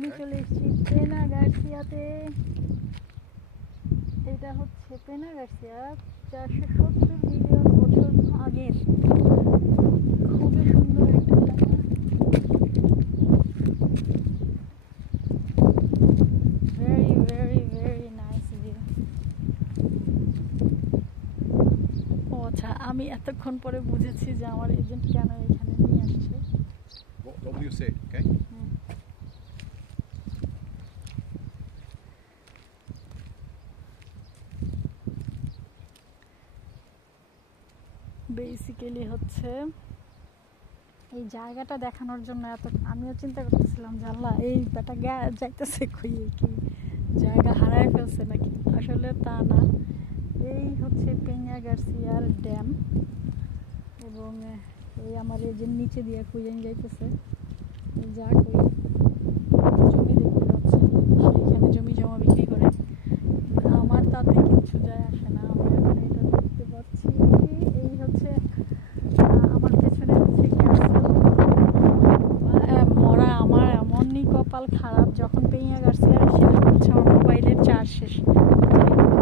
আমি চলে এসেছি পেনা গার্সিয়াতে। এটা হচ্ছে পেনা গার্সিয়া 470 মিলিয়ন বছর আগের খুবই সুন্দর একটা জায়গা। Very very very nice view. ও আচ্ছা, আমি এতক্ষণ পরে বুঝেছি যে আমার এজেন্ট কেন এখানে নিয়ে আসছে। What will you say? Okay. Basically হচ্ছে এই জায়গাটা দেখানোর জন্য আমিও চিন্তা করতেছিলাম যে আল্লাহ এই ব্যাটা যাইতেছে কই, কি জায়গা হারায় ফেলছে নাকি। আসলে তা না, এই হচ্ছে পেনা গার্সিয়ার ড্যাম। এবং এই আমার এই যে নিচে দিয়ে কুইন যাইতেছে, যা কই জমি দেখতে পাচ্ছি, সেইখানে জমি জমা বিক্রি করে। আমার তাতে কিছু যায় আসে না। আমি এখন এটা দেখতে পাচ্ছি, এই হচ্ছে আমার পেছনে হচ্ছে ক্যাসেল। মরা আমার এমনই কপাল খারাপ, যখন পেনা গার্সিয়া সেটা হচ্ছে আমার মোবাইলের চার্জ শেষ।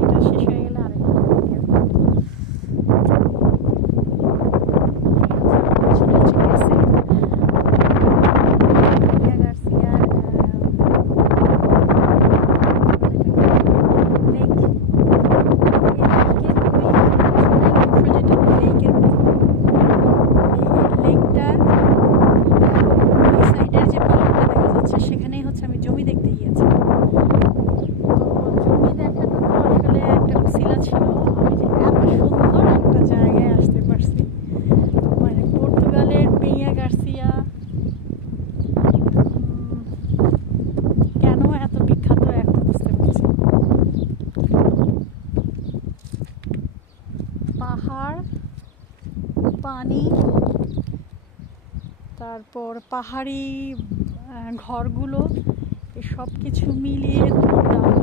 এটা শেষ হয়ে গেলে আরেকটা ভিডিও। পেছনে হচ্ছে ক্যাসেল পেনা গার্সিয়ার লেক। সেখানেই হচ্ছে আমি জমি দেখতে গিয়েছি। তো জমি দেখাটা তো আসলে একটা উসিলা ছিল, আমি যে এত সুন্দর একটা জায়গায় আসতে পারছি। মানে পর্তুগালের পেনা গার্সিয়া কেন এত বিখ্যাত এখন বুঝতে পারছি। পাহাড়, পানি, তারপর পাহাড়ি ঘরগুলো, এই সব কিছু মিলিয়ে দুর্দান্ত।